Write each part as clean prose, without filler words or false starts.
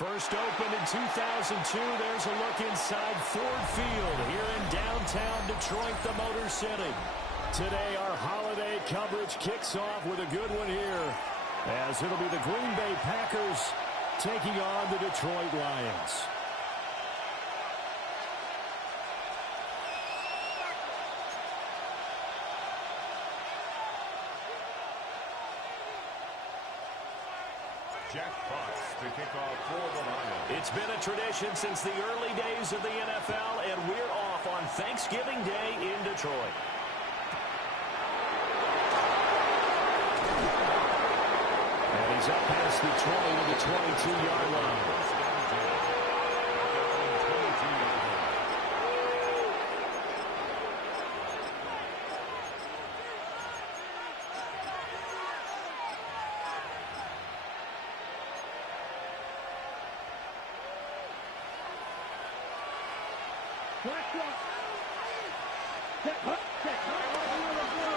First opened in 2002, there's a look inside Ford Field here in downtown Detroit, the Motor City. Today, our holiday coverage kicks off with a good one here, as it'll be the Green Bay Packers taking on the Detroit Lions. Jack Fox to kick off for the Lions. It's been a tradition since the early days of the NFL, and we're off on Thanksgiving Day in Detroit. And he's up past the 20 to the 22-yard line.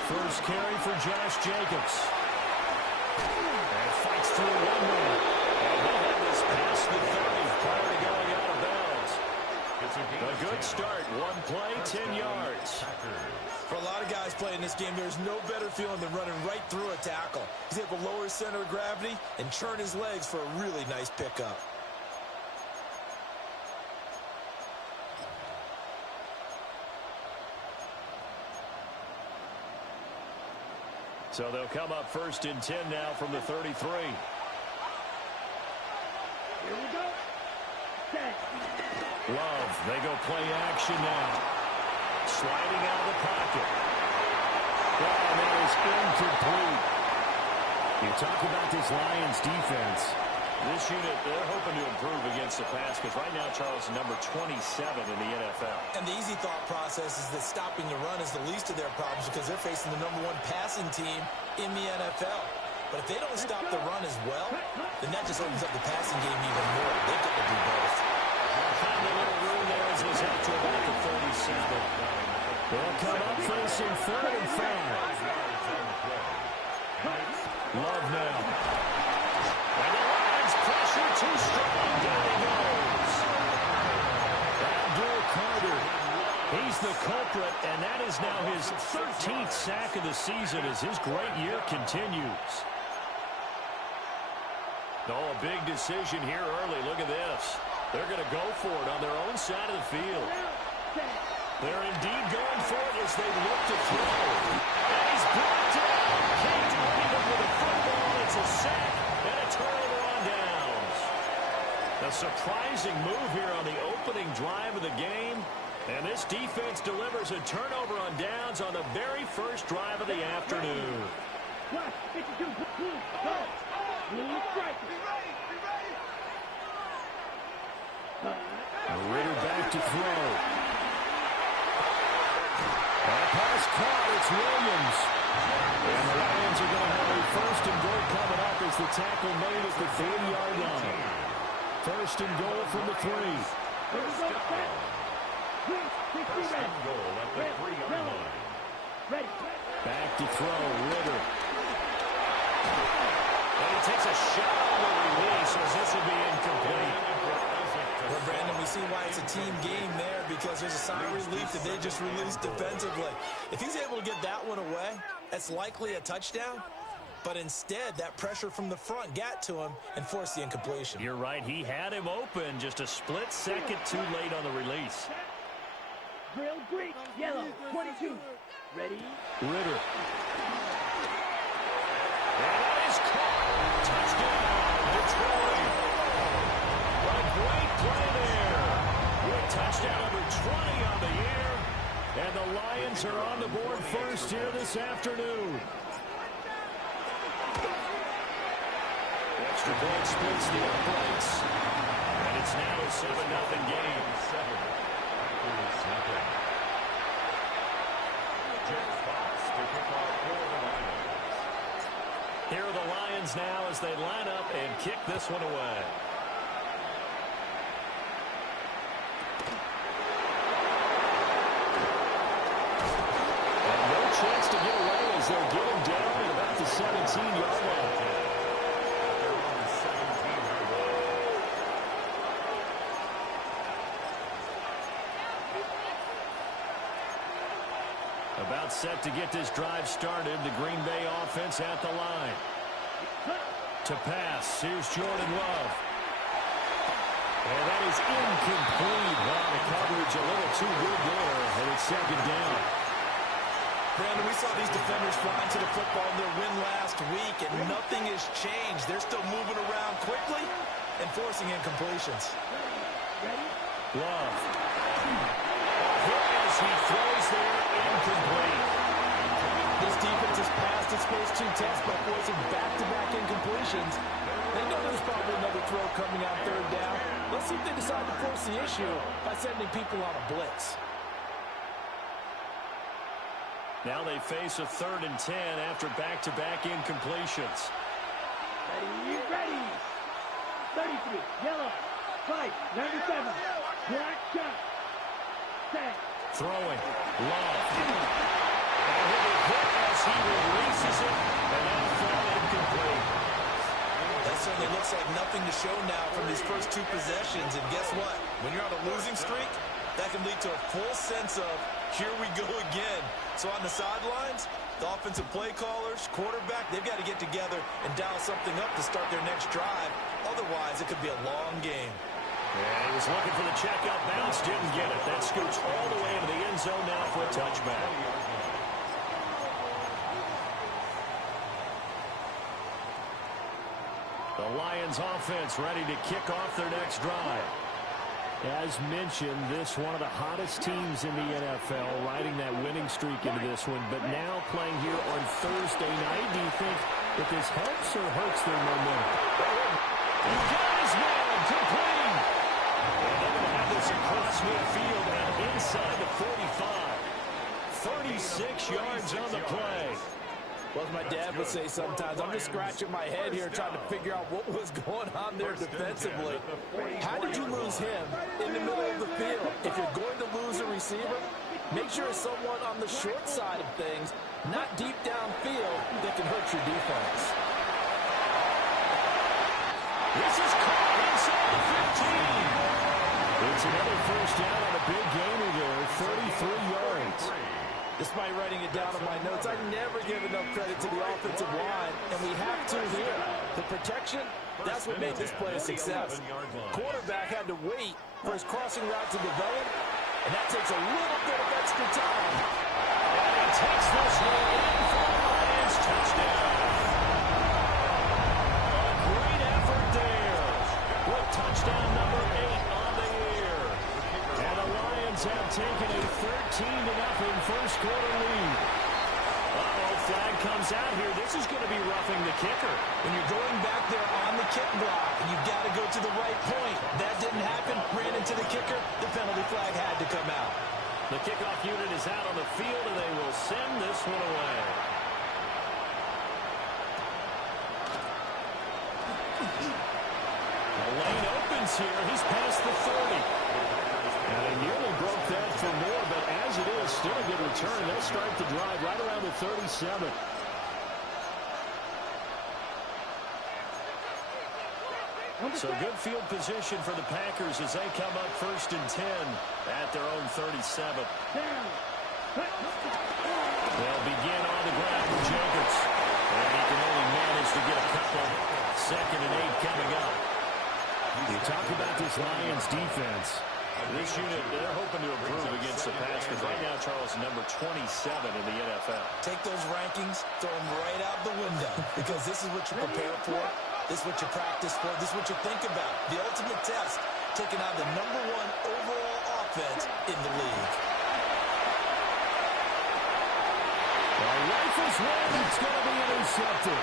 First carry for Josh Jacobs. And fights through one man. And he'll have this past the 30 prior to going out of bounds. A good start. One play, 10 yards. For a lot of guys playing this game, there's no better feeling than running right through a tackle. He's able to lower his center of gravity and churn his legs for a really nice pickup. So they'll come up first and 10 now from the 33. Here we go. Set. Love, they go play action now. Sliding out of the pocket. And that is incomplete. You talk about this Lions defense. This unit, they're hoping to improve against the pass because right now, Charles, number 27 in the NFL. And the easy thought process is that stopping the run is the least of their problems because they're facing the #1 passing team in the NFL. But if they don't stop the run as well, then that just opens up the passing game even more. They've got to do both. Found a little room there as he's out to about the 37. They'll come up facing 3rd and 5. Love now. And the Lions pressure too strong. Down he goes. Abdul Carter. He's the culprit, and that is now his 13th sack of the season as his great year continues. Oh, a big decision here early. Look at this. They're going to go for it on their own side of the field. They're indeed going for it as they look to throw. And he's brought down. Can't do anything with a football. It's a sack and a turnover on downs. A surprising move here on the opening drive of the game. And this defense delivers a turnover on downs on the very first drive of the afternoon. Ritter back to throw. That pass caught. It's Williams. And the Lions are going to have a first and goal coming up as the tackle made at the 30-yard line. First and goal from the 3. First and goal at the 3-yard line. Back to throw, Ritter. And he takes a shot on the release as this will be incomplete. Well, Brandon, we see why it's a team game there because there's a sign of relief that they just released defensively. If he's able to get that one away, that's likely a touchdown. But instead, that pressure from the front got to him and forced the incompletion. You're right. He had him open just a split second too late on the release. Drill Greek, yellow, 22. Ready? Ritter. And that is caught. Touchdown, Detroit. What a great play there. With touchdown number 20 on the year. And the Lions are on the board first here this afternoon. Extra point splits the uprights. And it's now a 7-0 game. 7. Jack Fox to kick off for the Lions. Here are the Lions now as they line up and kick this one away. And no chance to get away as they'll get him down at about the 17-yard line. They're on the 17-yard line. About set to get this drive started. The Green Bay offense at the line. To pass. Here's Jordan Love. And that is incomplete. Wow, the coverage a little too good there. And it's second down. Brandon, we saw these defenders flying to the football in their win last week, and nothing has changed. They're still moving around quickly and forcing incompletions. Love. As he throws there, incomplete. This defense has passed its first two tests by forcing back-to-back incompletions. They know there's probably another throw coming on third down. Let's see if they decide to force the issue by sending people on a blitz. Now they face a 3rd and 10 after back-to-back incompletions. Ready. 33, yellow, 5, 97, black shot, set. Throwing, Love. And he'll be hit as he releases it, and that throw incomplete. That certainly looks like nothing to show now from these first two possessions, and guess what? When you're on a losing streak, that can lead to a full sense of, here we go again. So on the sidelines, the offensive play callers, quarterback, they've got to get together and dial something up to start their next drive. Otherwise, it could be a long game. Yeah, he was looking for the checkout bounce, didn't get it. That scoots all the way into the end zone now for a touchback. The Lions offense ready to kick off their next drive. As mentioned, this one of the hottest teams in the NFL, riding that winning streak into this one, but now playing here on Thursday night. Do you think that this helps or hurts their momentum? He got his man, complete. And they're going to have this across midfield and inside the 45. 36 yards on the play. Well, as my dad would say sometimes, I'm just scratching my head here trying to figure out what was going on there defensively. How did you lose him in the middle of the field? If you're going to lose a receiver, make sure it's someone on the short side of things, not deep downfield, that can hurt your defense. This is caught inside the 15. It's another first down on a big gainer there, 33 yards. Despite writing it down on my notes, I never give enough credit to the offensive line, and we have to here. The protection, that's what made this play a success. Quarterback had to wait for his crossing route to develop, and that takes a little bit of extra time. And he takes this one in for the Lions touchdown. A great effort there with touchdown number 8 on the year. And the Lions have taken a 13-0 first quarter lead. Uh-oh, flag comes out here. This is going to be roughing the kicker. When you're going back there on the kick block, you've got to go to the right point. That didn't happen. Ran into the kicker. The penalty flag had to come out. The kickoff unit is out on the field, and they will send this one away. The lane opens here. He's past the 30. And he nearly broke that for more, but as it is, still a good return. They'll start the drive right around the 37. So good field position for the Packers as they come up 1st and 10 at their own 37. They'll begin on the ground with Jacobs. And he can only manage to get a couple. 2nd and 8 coming up. You talk about this Lions defense. This unit, they're hoping to improve against the pass, because right now, Charles, number 27 in the NFL. Take those rankings, throw them right out the window, because this is what you prepare for, this is what you practice for, this is what you think about. The ultimate test, taking on the number 1 overall offense in the league. The rifles one, it's going to be intercepted.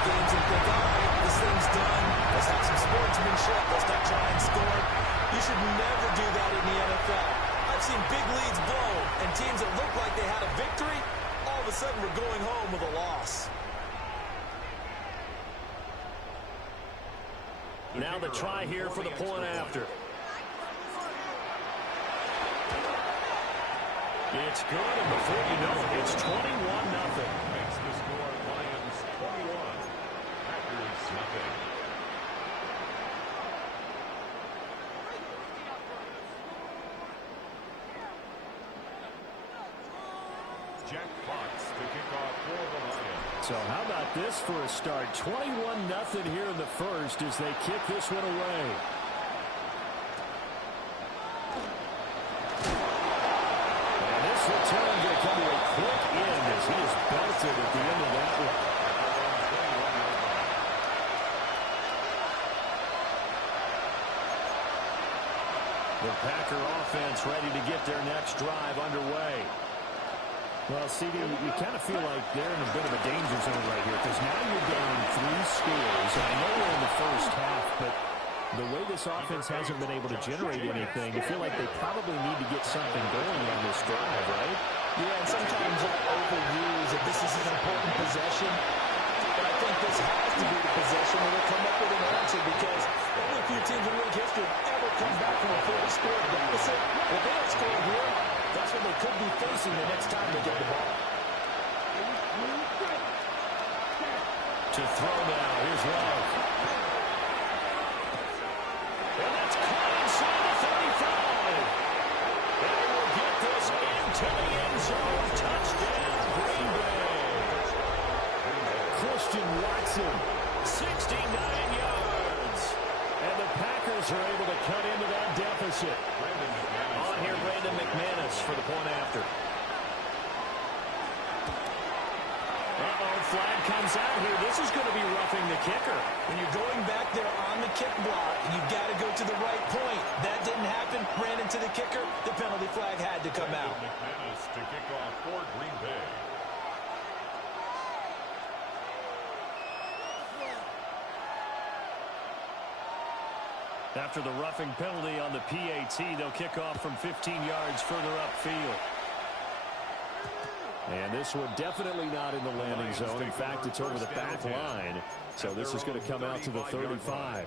Games and think, all right, this thing's done. Let's have some sportsmanship. Let's not try and score. You should never do that in the NFL. I've seen big leads blow, and teams that look like they had a victory, all of a sudden we're going home with a loss. Now the try here for the point after. It's good, and before you know it, it's 21-0. Makes the score Lions 21, Packers nothing. Jack Fox to kick off for the Lions. So how about this for a start? 21-0 here in the first as they kick this one away. And this return going to come to a quick end as he is belted at the end of that one. The Packer offense ready to get their next drive underway. Well, CD, you kind of feel like they're in a bit of a danger zone right here because now you're down 3 scores. And I know we're in the first half, but the way this offense hasn't been able to generate anything, you feel like they probably need to get something going on this drive, right? Yeah, and sometimes I overuse that this is an important possession. But I think this has to be the possession where they come up with an answer because only a few teams in league history have ever come back from a 40-score deficit. If they don't score here, that's what they could be facing the next time they get the ball. To throw now, here's Love. And that's caught inside the 35. And they will get this into the end zone. Touchdown, Green Bay. Christian Watson, 69 yards. And the Packers are able to cut into that deficit. On here, Brandon McManus for the point after. Flag comes out here. This is going to be roughing the kicker. When you're going back there on the kick block, you've got to go to the right point. That didn't happen. Ran into the kicker. The penalty flag had to come out. McManus to kick off for Green Bay. After the roughing penalty on the PAT, they'll kick off from 15 yards further upfield. And this one definitely not in the landing zone. In fact, it's over the back line. So this is going to come out to the 35.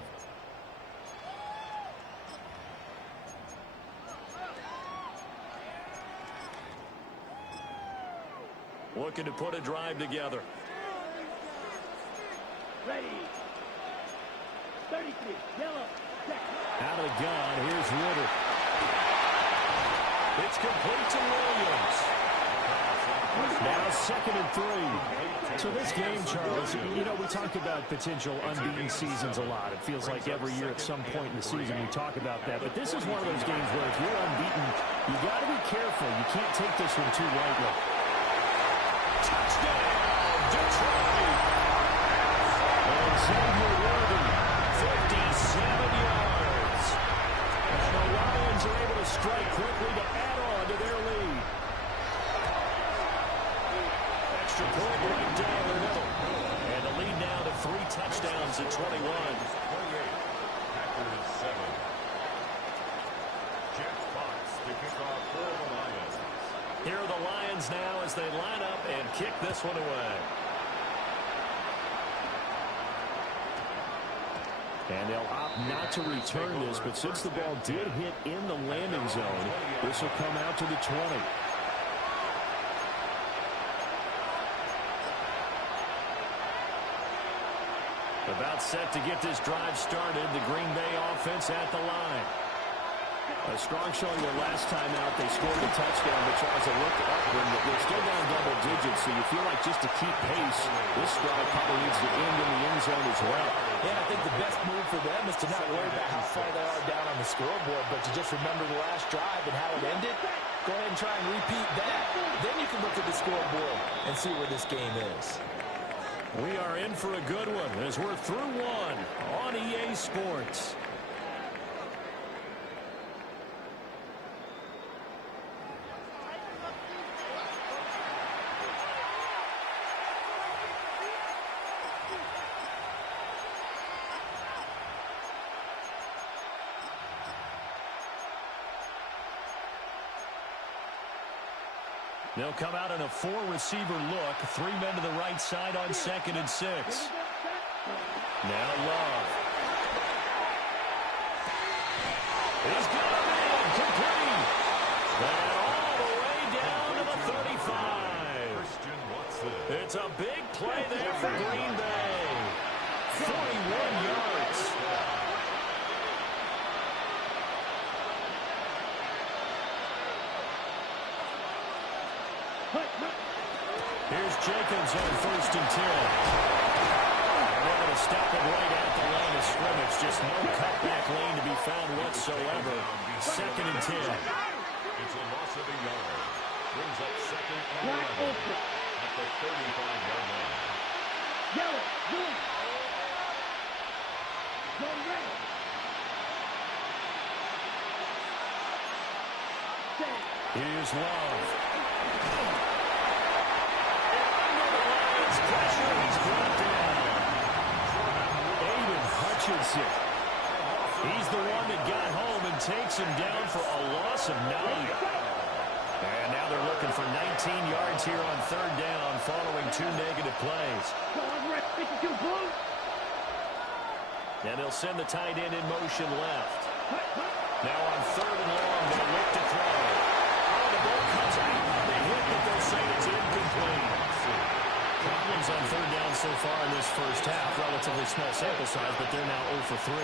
Looking to put a drive together. Ready. 33, yellow. Out of the gun, here's Ritter. It's complete to Williams. Now 2nd and 3. So this game, Charles, you know, we talked about potential unbeaten seasons a lot. It feels like every year at some point in the season we talk about that. But this is one of those games where if you're unbeaten, you got to be careful. You can't take this one too lightly. Touchdown, Detroit. And Xavier Worthy, 57 yards. And the Lions are able to strike quickly to add on to their lead. Extra point right down the middle. And the lead now to 3 touchdowns at 21. 28. Packers 7. Jack Fox to kick off for the Lions. Here are the Lions now as they line up and kick this one away. And they'll opt not to return this, but since the ball did hit in the landing zone, this will come out to the 20. About set to get this drive started, the Green Bay offense at the line. A strong showing the last time out. They scored a touchdown, but Charles, they looked upward, but they're still down double digits, so you feel like just to keep pace, this drive probably needs to end in the end zone as well. Yeah, I think the best move for them is to not worry about how far they are down on the scoreboard, but to just remember the last drive and how it ended. Go ahead and try and repeat that. Then you can look at the scoreboard and see where this game is. We are in for a good one as we're through one on EA Sports. They'll come out in a 4-receiver look. 3 men to the right side on 2nd and 6. Now Love. He's got a man complete. And all the way down to the 35. It's a big play there for Green Bay. 41 yards. Here's Jacobs on 1st and 10. They're going to stop it right at the line of scrimmage. Just no cutback lane to be found whatsoever. 2nd and 10. It's a loss of a yard. Brings up 2nd and 11 at the 35-yard line. Yellow, blue. Go red. Here's Love. Under the Lions' pressure, he's brought down. Aiden Hutchinson. He's the one that got home and takes him down for a loss of 9. And now they're looking for 19 yards here on 3rd down following 2 negative plays. And they'll send the tight end in motion left. Now on 3rd and long, they'll look to throw. Oh, the ball comes out on the hit, but they'll say it's incomplete. Problems on 3rd down so far in this first half. Relatively small sample size, but they're now 0 for 3.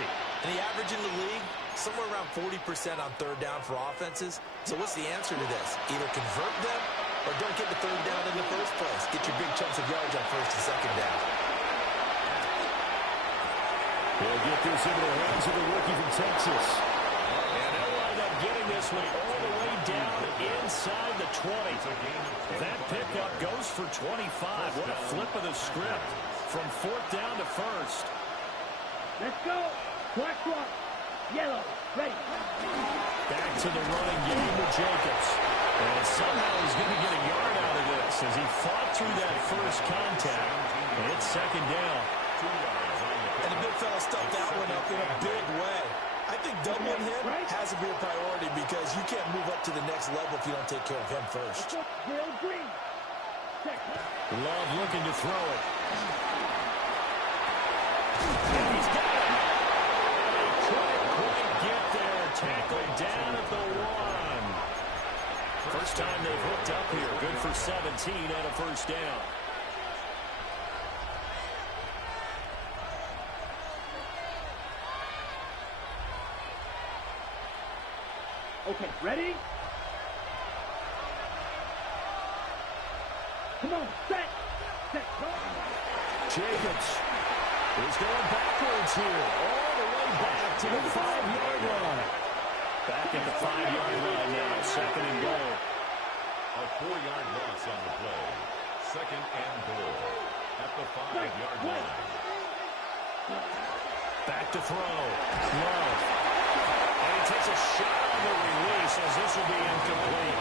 And the average in the league, somewhere around 40% on 3rd down for offenses. So what's the answer to this? Either convert them or don't get the 3rd down in the first place. Get your big chunks of yards on 1st and 2nd down. They'll get this into the hands of the rookie from Texas. And they'll wind up getting this one all the way down inside the 20. That pickup goes for 25. What a flip of the script from 4th down to 1st. Let's go. Black clock. Yellow. Ready. Back to the running game with Jacobs. And somehow he's going to get a yard out of this as he fought through that first contact. And it's 2nd down. And the big fella stuffed that one up in a big way. I think doubling him has to be a priority because you can't move up to the next level if you don't take care of him first. Love looking to throw it. And he's got it. They couldn't quite get there. Tackled down at the 1. First time they've hooked up here. Good for 17 and a 1st down. Okay, ready? Come on, set, go. Jacobs is going backwards here, all the way back to the 5-yard line. Back at the 5-yard line now, 2nd and goal. A 4-yard loss on the play. 2nd and goal at the 5-yard line. Back to throw. Love. And he takes a shot on the release as this will be incomplete.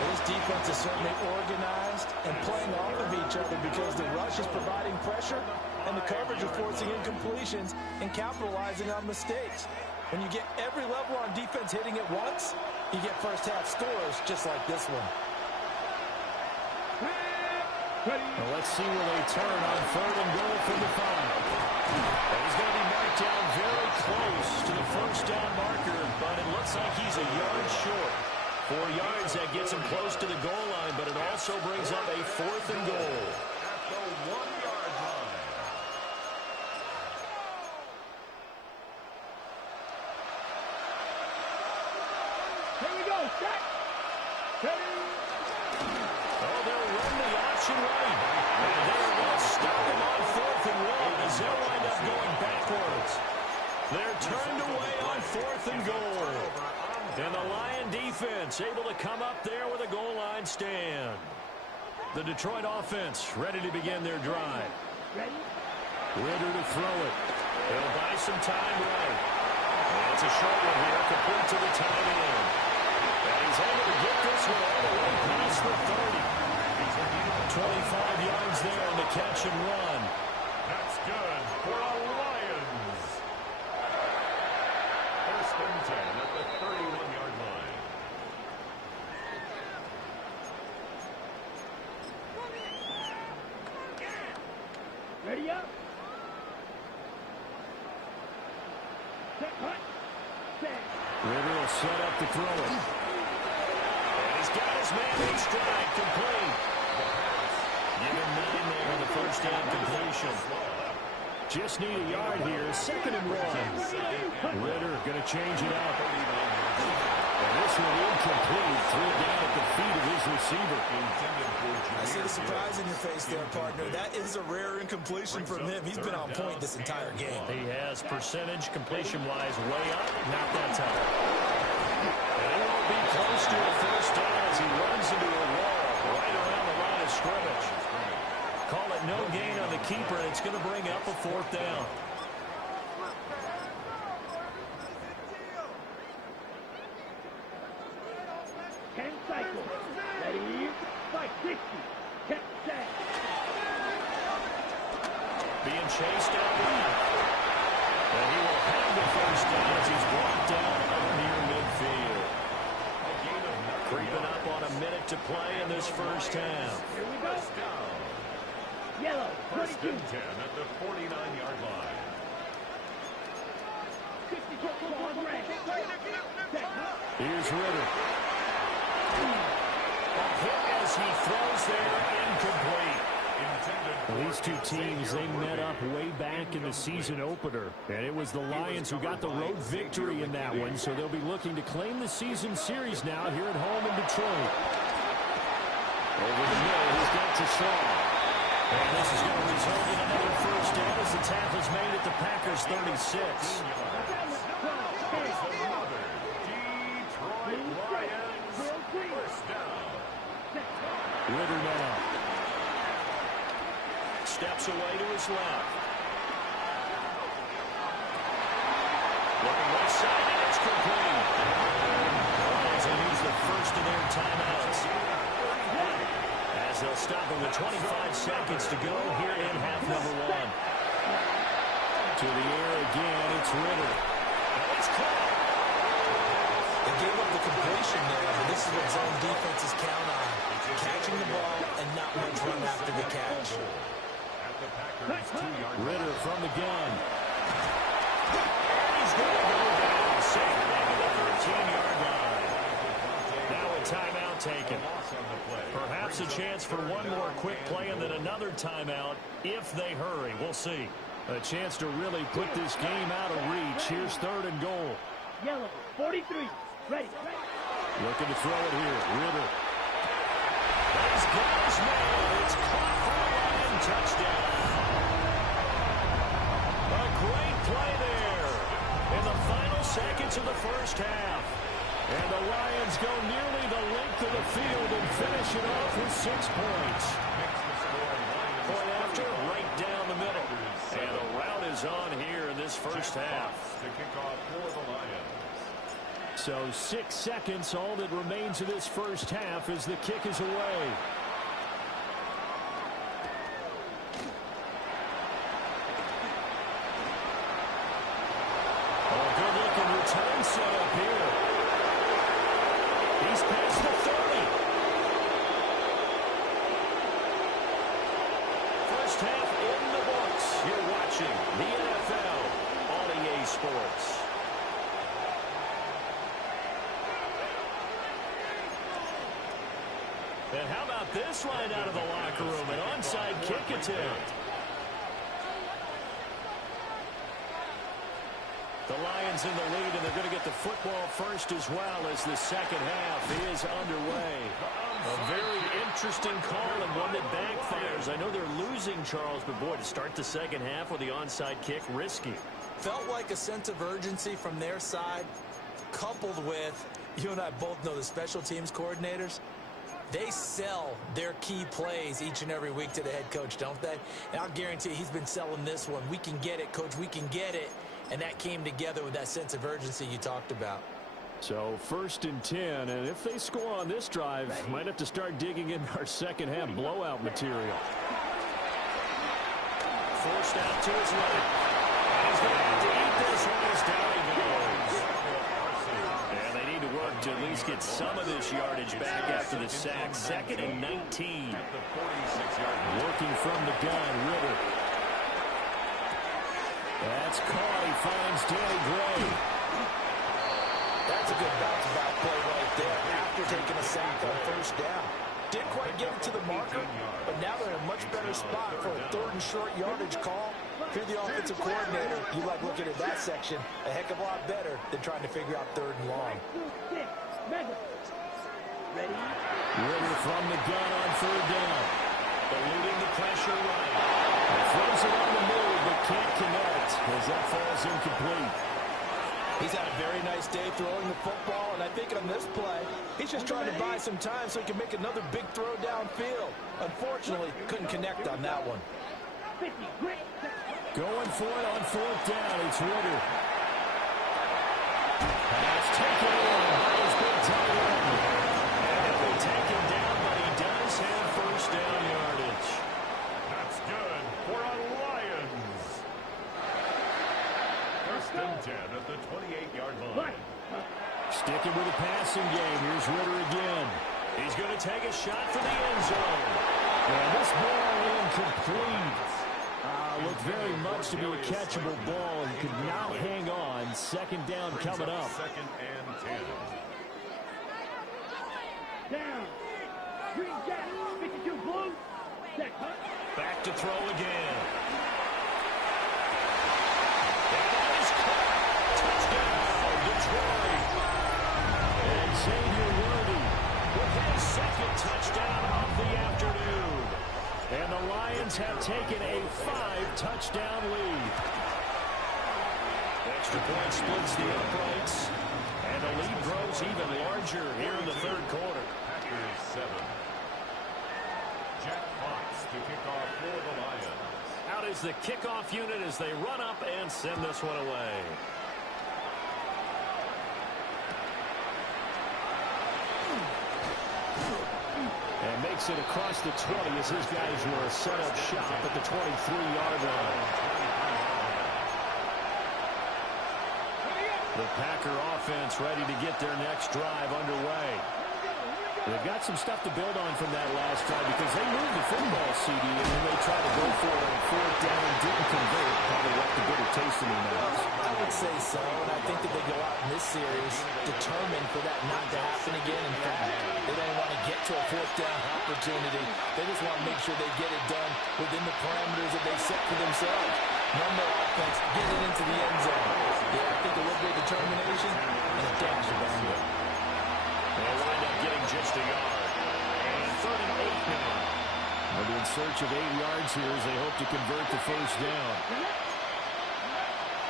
This defense is certainly organized and playing off of each other because the rush is providing pressure and the coverage is forcing incompletions and capitalizing on mistakes. When you get every level on defense hitting at once, you get first half scores just like this one. Well, let's see where they turn on 3rd and goal from the 5. And he's going to be marked down very close to the 1st down marker, but it looks like he's a yard short. 4 yards, that gets him close to the goal line, but it also brings up a 4th and goal. At the 1-yard line. Here we go, set. Ready. Oh, they'll run the option right. And they're going to stop him on 4th and 1 as they'll wind up going backwards. They're turned away on 4th and goal. And the Lion defense able to come up there with a goal line stand. The Detroit offense ready to begin their drive. Ritter to throw it. They'll buy some time right. And it's a short one here, complete to the tight end. And he's able to get this one all the way past the 30. 25 yards there on the catch and run. That's good for the Lions. 1st and 10 at the 31-yard line. Ready up. Set, hut. Set. Ritter will set up to throw it. And he's got his man in stride, complete. Give him 9 there on the 1st down completion. Just need a yard here, 2nd and 1. Ritter going to change it up. And this one incomplete, threw it down at the feet of his receiver. I see the surprise in your face there, partner. That is a rare incompletion from him. He's been on point this entire game. He has percentage completion-wise way up, not that time. And he won't be close to a first down as he runs into a wall right around the line of scrimmage. Call it no gain on the keeper, and it's going to bring up a fourth down. Cycle. Ready? Fight 60. Check set. Being chased out wide. And he will have the first down as he's brought down near midfield. Creeping up on a minute to play in this first half. Here we go. Yellow. First 22. and 10 at the 49-yard line. 60 on red. Here's Ritter. Hit as he throws there, incomplete. Well, these two teams, they met up way back in the season opener. And it was the Lions who got the road victory in that one, so they'll be looking to claim the season series now here at home in Detroit. Over the middle, he's got to Shaw. And this is going to result in another first down as the tackle's made at the Packers' 36. Ritter now. Steps away to his left. Looking left side, and it's complete. As they use the first of their timeouts. As they'll stop it with 25 seconds to go here in half number one. To the air again, it's Ritter. And it's caught. They gave up the completion there, but this is what zone defenses count on. Catching the ball and not much run after the catch. Ritter from the gun. He's going to go down. Safely to the 13-yard line. Now a timeout taken. Perhaps a chance for one more quick play and then another timeout if they hurry. We'll see. A chance to really put this game out of reach. Here's third and goal. Yellow. 43. Ready. Looking to throw it here. Ritter. He's got his man. It's caught for a Lion touchdown. A great play there in the final seconds of the first half. And the Lions go nearly the length of the field and finish it off with 6 points. Point after, right down the middle. And the rout is on here in this first half. To kick off for the Lions. So 6 seconds, all that remains of this first half as the kick is away. A good-looking return set up here. He's past the 30. First half in the books. You're watching the NFL on EA Sports. And how about this line out of the locker room? An onside kick attempt. The Lions in the lead, and they're going to get the football first as well as the second half is underway. A very interesting call and one that backfires. I know they're losing, Charles, but boy, to start the second half with the onside kick, risky. Felt like a sense of urgency from their side, coupled with, you and I both know the special teams coordinators. They sell their key plays each and every week to the head coach, don't they? And I'll guarantee he's been selling this one. We can get it, coach. We can get it. And that came together with that sense of urgency you talked about. So 1st and 10, and if they score on this drive, might have to start digging in our second half blowout material. Forced out to his left. And he's going to have to eat this one as down he goes. And they need to work to at least get some of this yardage back after the sack. 2nd and 19. Working from the gun, Ritter. That's caught. He finds Danny Gray. That's a good bounce-back play right there after taking a sack on first down. Didn't quite get it to the marker, but now they're in a much better spot for a 3rd and short yardage call. If you're the offensive coordinator, you like looking at that section a heck of a lot better than trying to figure out 3rd and long. Ready? Ritter from the gun on 3rd down. eluding the pressure right. He throws it on the move, but can't connect as that falls incomplete. He's had a very nice day throwing the football, and I think on this play, he's just trying to buy some time so he can make another big throw downfield. Unfortunately, couldn't connect on that one. Going for it on fourth down. It's Ritter. Pass taken in by his big tight end. And he'll be taken down, but he does have first down yardage. That's good for a Lions. First and 10 at the 28-yard line. Sticking with the passing game. Here's Ritter again. He's going to take a shot for the end zone. And this ball incomplete. Looked very much to be a catchable ball and could not hang on. Second down coming up. Second and 10. Down. Green Jack. 52 blue. Jack. Back to throw again. That is caught. Touchdown, Detroit. And Xavier Worthy with his second touchdown of the afternoon. And the Lions have taken a 5-touchdown lead. Extra point splits the uprights. And the lead grows even larger here in the third quarter. Packers 7. Jack Fox to kick off for the Lions. Out is the kickoff unit as they run up and send this one away. And makes it across the 20 as his guys were set up shop at the 23-yard line. The Packer offense ready to get their next drive underway. They've got some stuff to build on from that last drive because they moved the football, CD, and then they tried to go for it on fourth down and didn't convert. Probably left a bitter taste in their mouths. I would say so, and I think that they go out in this series determined for that not to happen again. In fact, they don't want to get to a fourth down opportunity. They just want to make sure they get it done within the parameters that they set for themselves. Run their offense, get it into the end zone. Yeah, I think a little bit of determination and a dash of anger. They'll wind up getting just a yard. And 3rd and 8 now. They'll be in search of 8 yards here as they hope to convert the first down.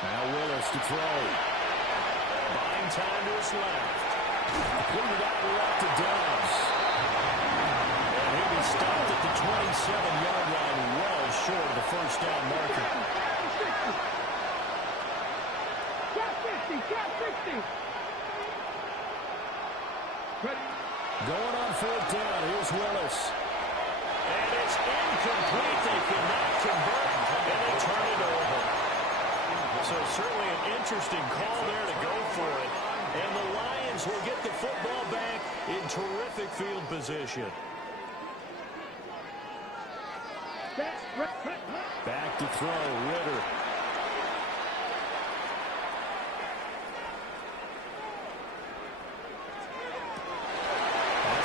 Now Willis to throw. Buying time to his left. Completed out left to Dobbs. And he'll be stopped at the 27-yard line, well short of the first down marker. Got 50. Got 50. Going on fourth down, here's Willis. And it's incomplete. They cannot convert, and they turn it over. So certainly an interesting call there to go for it. And the Lions will get the football back in terrific field position. Back to throw, Ritter.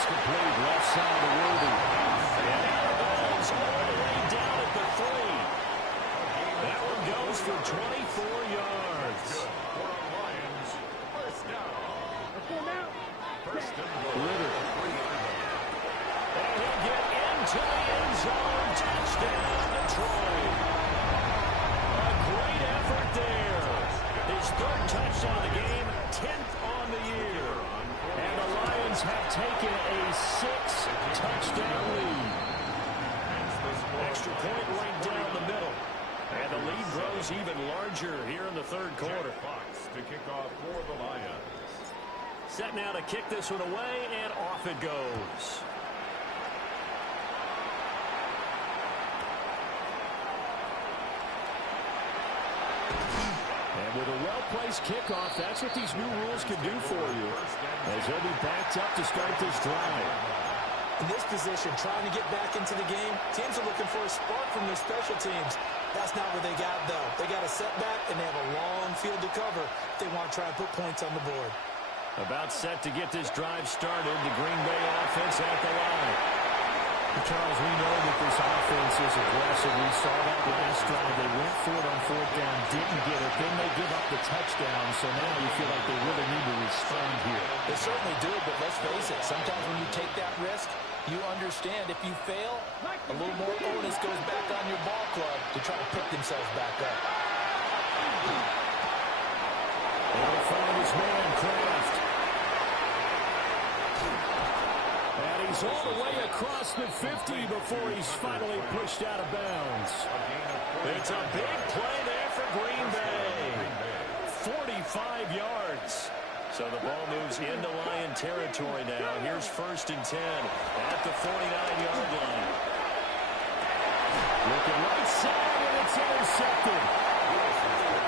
Complete left side to Worthy. And out of bounds all the way down at the 3. That one goes for 24 yards. Good for a Lions. First down. First and Ritter. And he'll get into the end zone. Touchdown, Detroit. A great effort there. His 3rd touchdown of the game, 10th on the year. And the Lions have taken a 6-touchdown lead. Extra point right down the middle. And the lead grows even larger here in the third quarter. Fox to kick off for the Lions. Set now to kick this one away, and off it goes. And with a well-placed kickoff, that's what these new rules can do for you, as they'll be backed up to start this drive. In this position, trying to get back into the game, teams are looking for a spark from their special teams. That's not what they got, though. They got a setback, and they have a long field to cover if they want to try and put points on the board. About set to get this drive started, the Green Bay offense at the line. Charles, we know that this offense is aggressive. We saw that last drive. They went for it on fourth down, didn't get it. Then they give up the touchdown, so now you feel like they really need to respond here. They certainly do, but let's face it, sometimes when you take that risk, You understand if you fail, a little more onus goes back on your ball club to try to pick themselves back up. He'll find his man, Kraft. And he's all the way across the 50 before he's finally pushed out of bounds. It's a big play there for Green Bay. 45 yards. So the ball moves into Lion territory now. Here's 1st and 10 at the 49-yard line. Looking right side, and it's intercepted.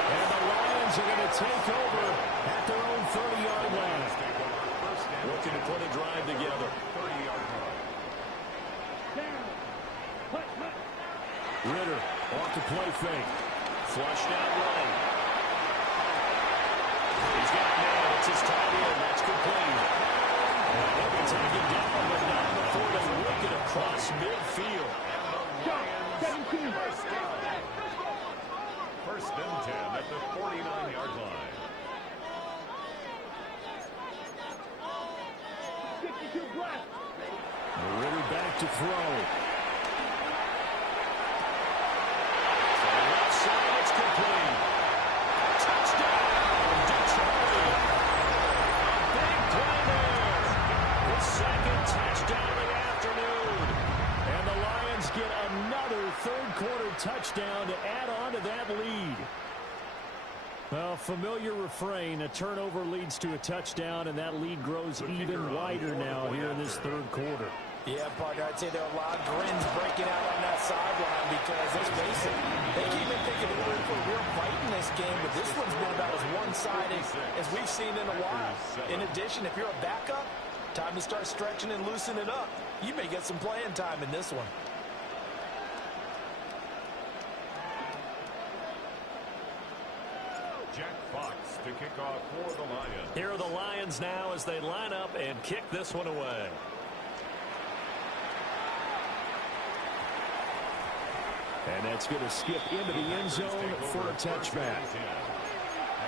And the Lions are going to take over at their own 30-yard line. Looking to put a drive together. 30-yard line. Ritter off the play fake. Flushed out right. He's got it now. It's his tight end. That's complete. And he'll be taken down, but not before they whip it across midfield. 17. First and 10 at the 49-yard line. 52 left. Ritter back to throw. It's complete. Touchdown, Detroit. A big play there. The second touchdown of the afternoon. And the Lions get another third-quarter touchdown to add on to that lead. Well, familiar refrain. A turnover leads to a touchdown, and that lead grows even wider now here in this third quarter. Yeah, partner, I'd say there are a lot of grins breaking out on that sideline because, let's face it, they came in thinking they were in for a real fight in this game, but this one's been about as one-sided as we've seen in a while. In addition, if you're a backup, time to start stretching and loosening it up. You may get some playing time in this one. Jack Fox to kick off for the Lions. Here are the Lions now as they line up and kick this one away. And that's going to skip into the end zone for a touchback. At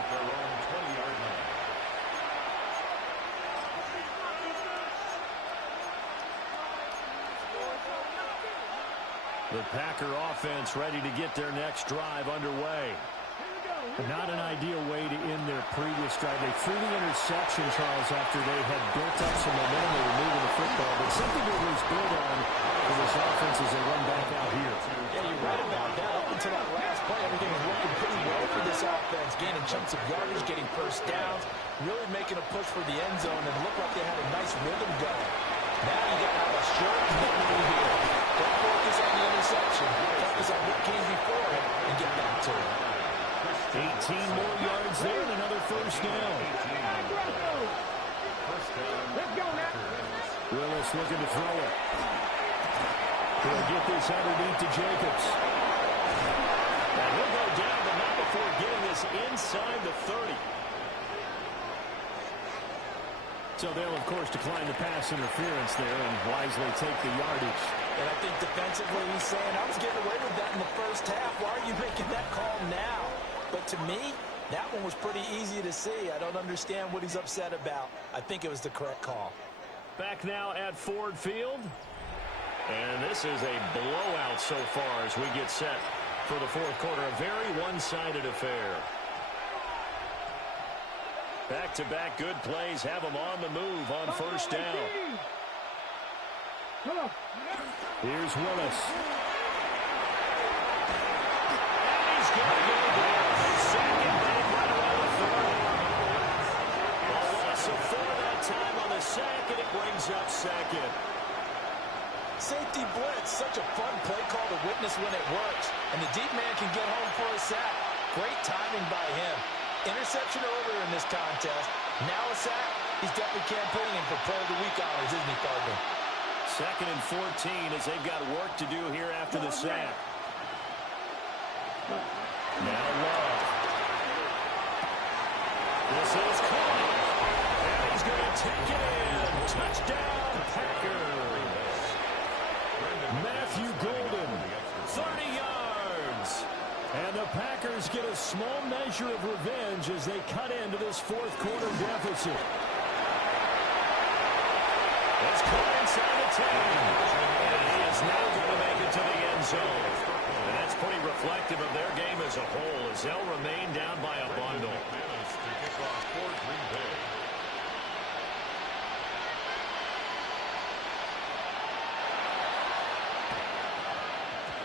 their own 20-yard line. The Packer offense ready to get their next drive underway. Not an ideal way to end their previous drive. They threw the interception, Charles, after they had built up some momentum. They were moving the football, but something to at least build on for this offense as they run back out here. Yeah, you're right about that. Up until that last play, everything was working pretty well for this offense. Gaining chunks of yardage, getting first downs, really making a push for the end zone, and it looked like they had a nice rhythm going. Now you got to have a short memory here. Don't focus on the interception. Focus on what came before it and get back to it. 18 more yards there and another first down. Let's go now. Willis looking to throw it. He'll get this underneath to Jacobs. And he'll go down, but not before getting this inside the 30. So they'll, of course, decline the pass interference there and wisely take the yardage. And I think defensively he's saying, I was getting away with that in the first half. Why are you making that call now? But to me, that one was pretty easy to see. I don't understand what he's upset about. I think it was the correct call. Back now at Ford Field. And this is a blowout so far as we get set for the fourth quarter. A very one-sided affair. Back-to-back good plays have them on the move on first down. Here's Willis. And he's going to go down. Second made right around the 30. A loss of 4 that time on the sack, and it brings up second. Safety blitz, such a fun play call to witness when it works. And the deep man can get home for a sack. Great timing by him. Interception earlier in this contest. Now a sack. He's definitely campaigning for Player of the Week honors, isn't he, partner? Second and 14 as they've got work to do here after the sack. Now Love. This is caught. And he's going to take it in. Touchdown, Packers. Matthew Golden, 30 yards. And the Packers get a small measure of revenge as they cut into this fourth quarter deficit. It's caught inside the And he is now going to make it to the end zone. And that's pretty reflective of their game as a whole, as they'll remain down by a bundle.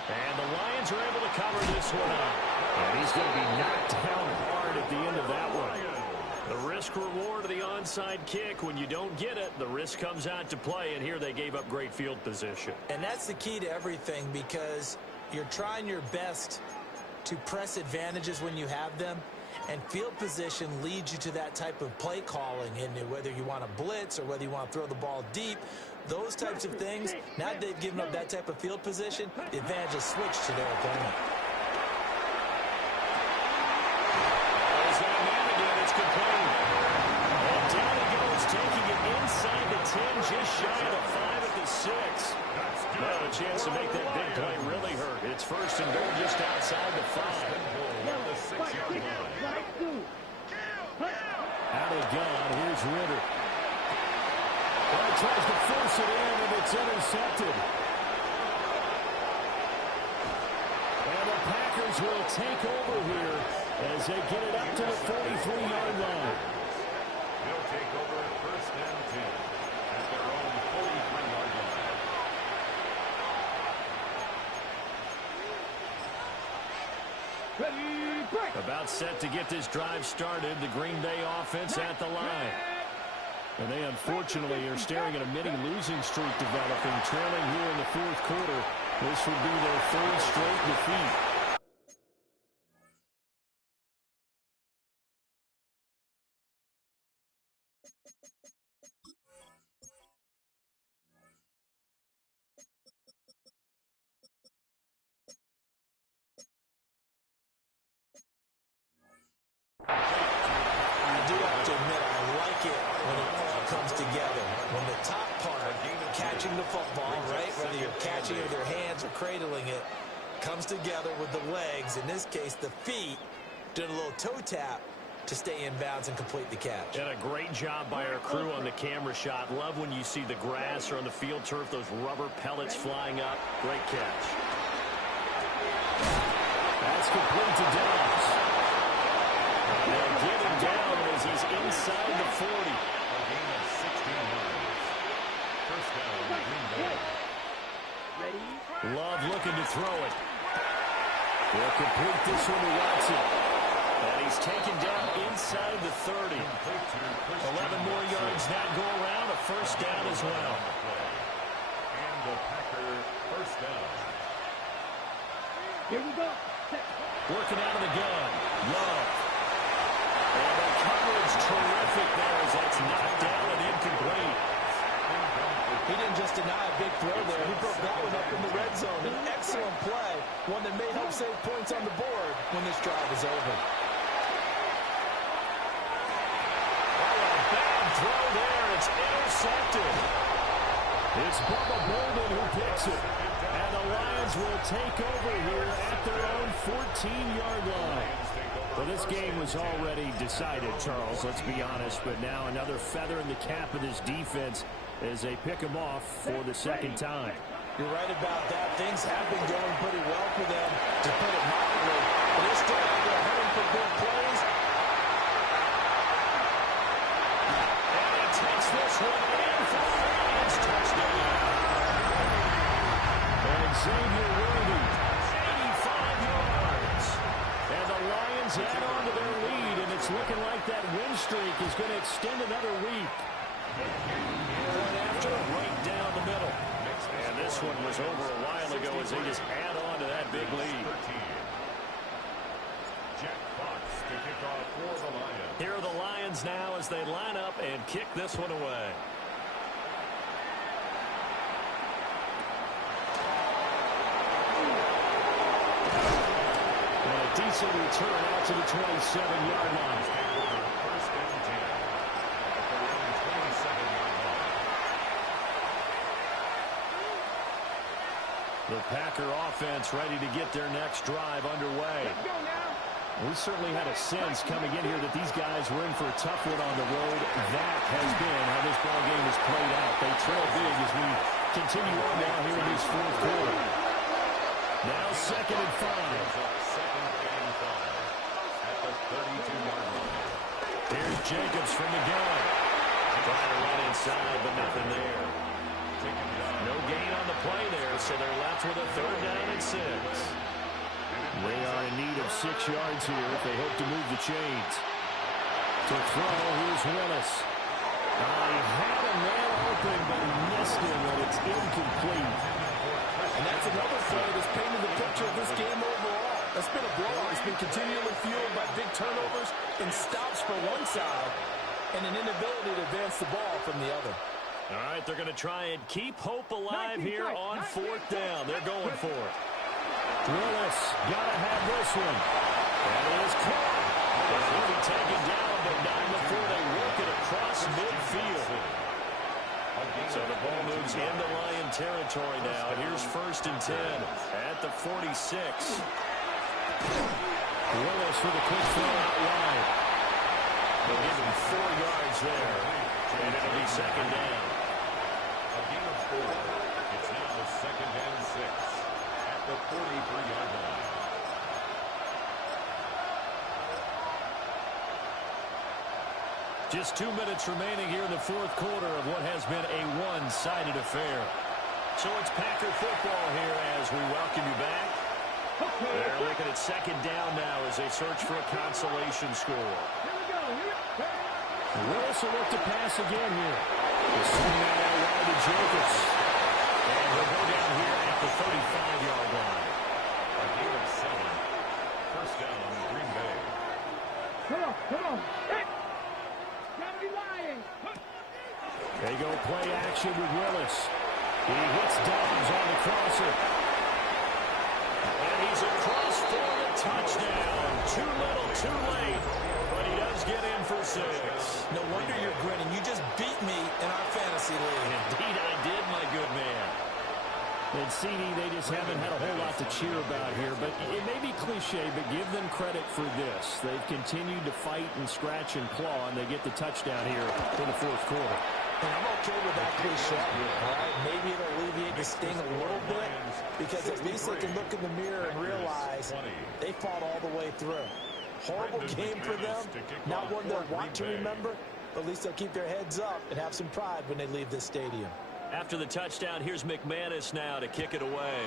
And the Lions are able to cover this one up. And he's going to be knocked down hard at the end of that one. The risk-reward of the onside kick, when you don't get it, the risk comes out to play, and here they gave up great field position. And that's the key to everything, because you're trying your best to press advantages when you have them, and field position leads you to that type of play calling, and whether you want to blitz or whether you want to throw the ball deep, those types of things, now that they've given up that type of field position, the advantage is switched to their opponent. There's that man again. It's complete. And down he goes, taking it inside the 10, just shy of the 5 at the 6. Well, a chance to make that big play really hurt. It's first and goal just outside the 5. Out of the gun, here's Ritter. Well, he tries to force it in, and it's intercepted. And the Packers will take over here as they get it up to the 43-yard line. They'll take over at first and 10 at their own 43-yard line. Ready, break. About set to get this drive started, the Green Bay offense at the line. And they unfortunately are staring at a mini losing streak developing, trailing here in the fourth quarter. This would be their third straight defeat. I do have to admit, I like it when it all comes together. When the top part, catching the football, right, whether you're catching it with your hands or cradling it, comes together with the legs, in this case the feet, doing a little toe tap to stay in bounds and complete the catch. And a great job by our crew on the camera shot. Love when you see the grass or on the field turf, those rubber pellets flying up. Great catch. That's complete to Downs. They'll get him down as he's inside the 40. A gain of 16 yards. First down, Green Bay. Love looking to throw it. They'll complete this one to Watson. And he's taken down inside the 30. 11 more yards that go around. A first down as well. And the Packer first down. Here we go. Working out of the gun. Love. And the coverage terrific there as that's knocked down and incomplete. He didn't just deny a big throw there. He broke that one up in the red zone. An excellent play, one that may help save points on the board when this drive is over. Bad throw there. It's intercepted. It's Bubba Bolden who picks it. And the Lions will take over here at their own 14-yard line. Well, this game was already decided, Charles, let's be honest. But now another feather in the cap of this defense as they pick them off for the second time. You're right about that. Things have been going pretty well for them, to put it mildly. But they're still out there hunting for big plays. And he takes this one in for the Lions touchdown. And Xavier Worthy, 85 yards. And the Lions add on to their lead, and it's looking like that win streak is going to extend another week. Right after, right down the middle. And this one was over a while ago as they just add on to that big lead. Jack Fox to kick off for the Lions. Here are the Lions now as they line up and kick this one away. And a decent return out to the 27-yard line. First and 10 at their own 27-yard line. The Packer offense ready to get their next drive underway. Let's go now. We certainly had a sense coming in here that these guys were in for a tough one on the road. That has been how this ball game has played out. They trail big as we continue on now here in this fourth quarter. Now 2nd and 5. Second and 5 at the 32-yard line. Here's Jacobs from the gun. Trying to run inside, but nothing there. No gain on the play there, so they're left with a 3rd down and 6. They are in need of 6 yards here if they hope to move the chains. To throw, here's Willis. He had a man open, but he missed him, and it's incomplete. And that's another play that's painted the picture of this game overall. That's been a blowout. It's been continually fueled by big turnovers and stops for one side and an inability to advance the ball from the other. All right, they're going to try and keep hope alive here on 4th down. They're going for it. Willis, got to have this one. That is caught. He'll be taken down, but not before they work it across midfield. So the ball moves into Lion territory now. Here's 1st and 10 at the 46. Willis with a quick throw out wide. They'll give him 4 yards there, and it'll be 2nd down. A gain of 4. It's now 2nd and 6 at the 43-yard line. Just 2 minutes remaining here in the fourth quarter of what has been a one-sided affair. So it's Packer football here as we welcome you back. They're looking at 2nd down now as they search for a consolation score. Willis will look to pass again here. He'll swing that out wide to Jacobs. And he'll go down here at the 35-yard line. A gain of 7. 1st down on Green Bay. Come on. Hey! Gotta be lying. They go play action with Willis. He hits Dobbs on the crosser. And he's across for the touchdown. Too little, too late. But he does get in for 6. No wonder you're grinning. You just beat me in our fantasy league. Indeed I did, my good man. And CD, they just haven't had a whole lot to cheer about here. But it may be cliche, but give them credit for this. They've continued to fight and scratch and claw, and they get the touchdown here in the fourth quarter. And I'm okay with that cliche. All right, maybe it'll alleviate the sting a little bit because at least they can look in the mirror and realize they fought all the way through. Horrible game for them. Not one they'll want to remember, but at least they'll keep their heads up and have some pride when they leave this stadium. After the touchdown, here's McManus now to kick it away.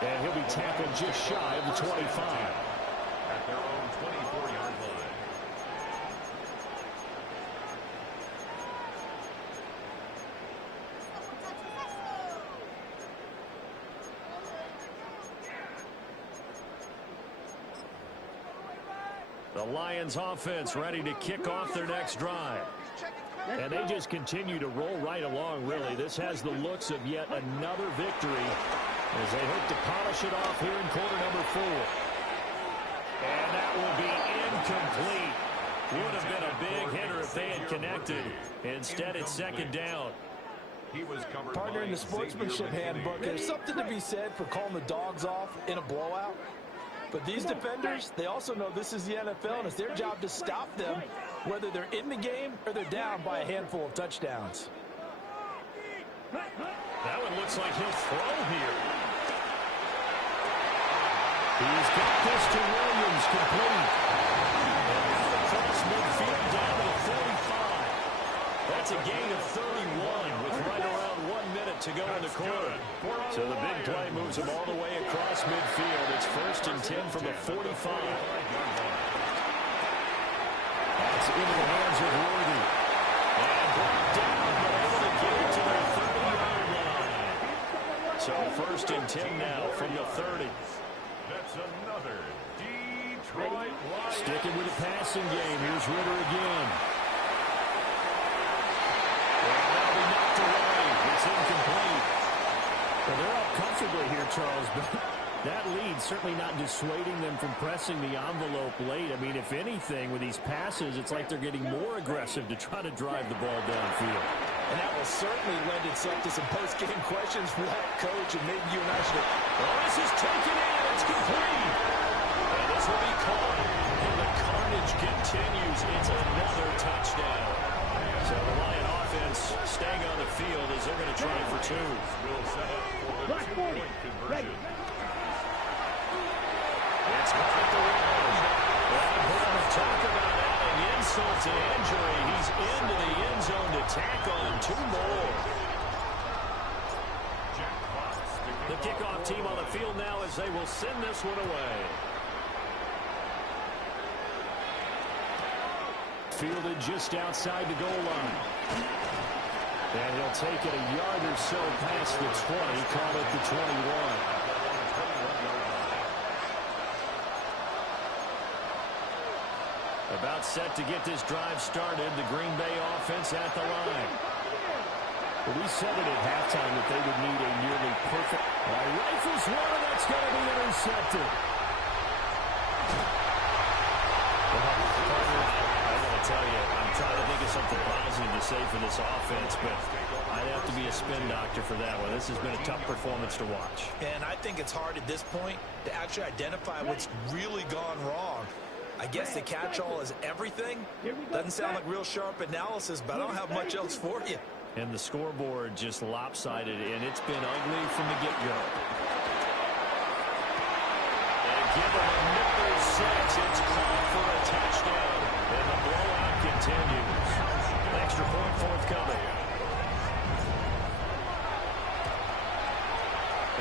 And he'll be tackled just shy of the 25. At their own 24-yard line. The Lions offense ready to kick off their next drive. And they just continue to roll right along, really. This has the looks of yet another victory as they hope to polish it off here in quarter number 4. And that will be incomplete. Would have been a big hitter if they had connected. Instead, it's 2nd down. Partner, in the sportsmanship handbook, there's something to be said for calling the dogs off in a blowout. But these defenders, they also know this is the NFL, and it's their job to stop them, whether they're in the game or they're down by a handful of touchdowns. That one looks like he'll throw here. He's got this to Williams, complete. And across midfield down to the 45. That's a gain of 31 with right around 1 minute to go in the quarter. So the big play moves him all the way across midfield. It's 1st and 10 from the 45. That's into the hands of Worthy. And brought down, but able to get it to their 30-yard line. So 1st and 10 now from the 30. That's another Detroit Lions. Sticking with the passing game. Here's Ritter again. That'll be knocked away. It's incomplete. Well, they're up comfortably here, Charles, but that lead certainly not dissuading them from pressing the envelope late. I mean, if anything, with these passes, it's like they're getting more aggressive to try to drive the ball downfield. And that will certainly lend itself to some post-game questions for that coach, and maybe you and I should. Well, this is taken in. It's complete. And this will be caught. And the carnage coverage continues. It's another touchdown. So the Lion offense staying on the field as they're going to try for two. Will set up for the two-point conversion. It's caught at the rim. Talk about adding insult to injury. He's into the end zone to tack on two more. The kickoff team on the field now as they will send this one away. Fielded just outside the goal line. And he'll take it a yard or so past the 20, call it the 21. About set to get this drive started, the Green Bay offense at the line. Well, we said it at halftime that they would need a nearly perfect. Rifles one, and that's going to be intercepted. I got to tell you, I'm trying to think of something positive to say for this offense, but I'd have to be a spin doctor for that one. This has been a tough performance to watch. And I think it's hard at this point to actually identify what's really gone wrong. I guess the catch-all is everything. Doesn't sound like real sharp analysis, but I don't have much else for you. And the scoreboard just lopsided, and it's been ugly from the get-go. And give them another 6. It's called for a touchdown. And the blowout continues. An extra point forthcoming.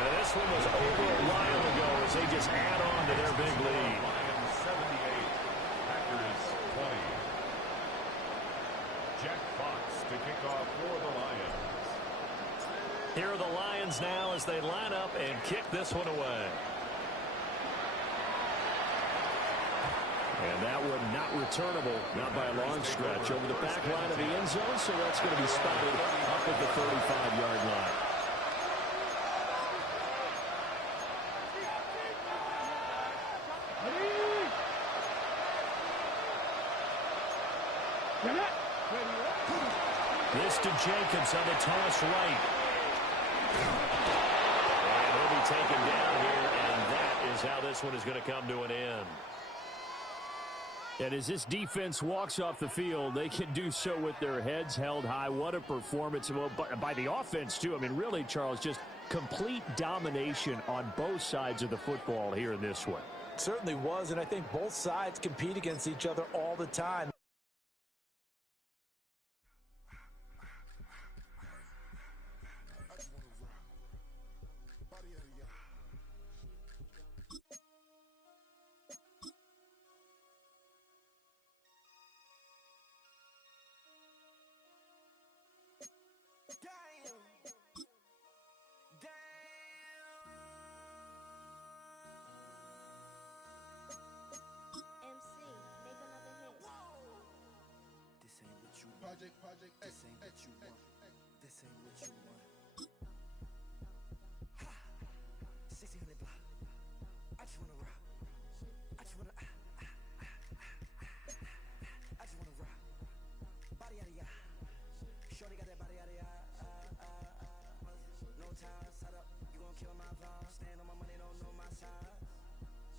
And this one was over a while ago as they just add on to their big lead. Lions 78, Packers 20. Jack Fox to kick off for the Lions. Here are the Lions now as they line up and kick this one away. And that one not returnable, not by a long stretch, over the back line of the end zone, so that's going to be spotted up at the 35-yard line. This to Jacobs on the toss right. And he'll be taken down here, and that is how this one is going to come to an end. And as this defense walks off the field, they can do so with their heads held high. What a performance by the offense, too. I mean, really, Charles, just complete domination on both sides of the football here in this one. It certainly was, and I think both sides compete against each other all the time. Project X. This ain't what you want. This ain't what you want. Ha! 1600 block. I just wanna rock. I just wanna. I just wanna rock. Body out of ya. Shorty got that body out of ya. No ties. Set up. You gon' kill my vibe. Stand on my money, don't know my size.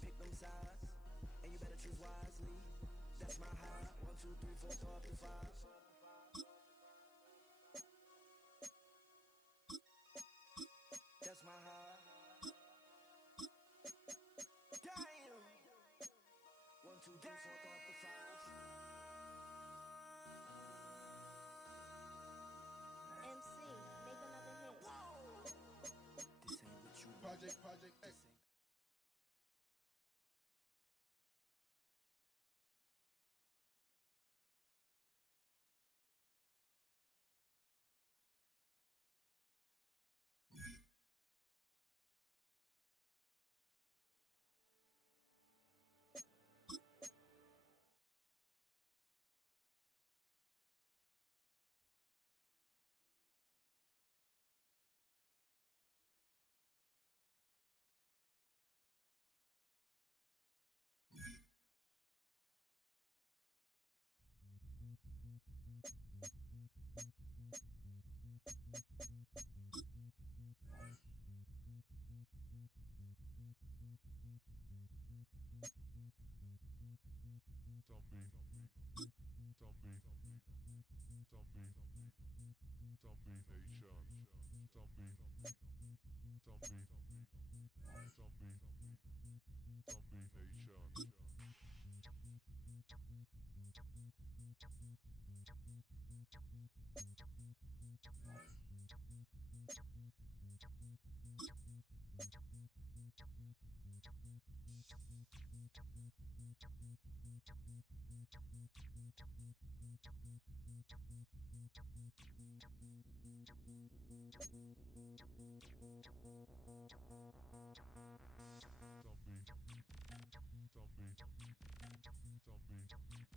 Pick them sides, and you better choose wisely. That's my high. 1, 2, 3, 4, go up to 5. That's my high. Damn. 1, 2, 3, 4, go up to 5. MC, make another hit. This ain't what you want. Project X.